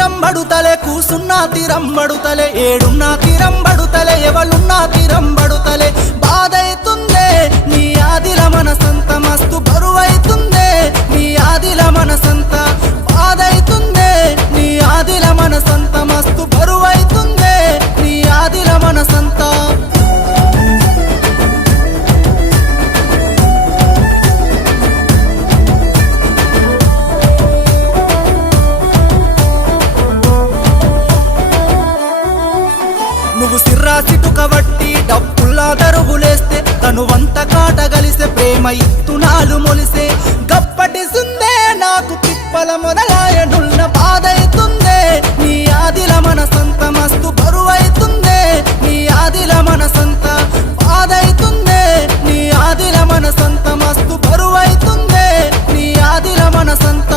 తీరంబడుతలే కూసున్నా తీరంబడుతలే ఏడున్నా తీరంబడుతలే ఎవలున్నా తీరంబడుతలే బాధైతుందే నీ ఆదిల మనసంత మస్తు బరువైతుందే నీ ఆదిల మనసంత బాధైతుందే నీ ఆదిల మనసంత మస్తు బరువైతుందే నీ ఆదిల మనసంత నువ్వు సిర్రాసిటు కబట్టి డబ్బుల్లా దరుగులేస్తే తను వంత కాటగలిసే ప్రేమ ఇత్తునాలు మొలిసే గప్పటి సుందే నాకు తిప్పల మొదలాయనున్న బాధైతుందే నీ ఆదిల మనసంత మస్తు బరువైతుందే నీ ఆదిల మనసంత బాధైతుందే నీ ఆదిల మనసంత మస్తు బరువైతుందే నీ ఆదిల మనసంత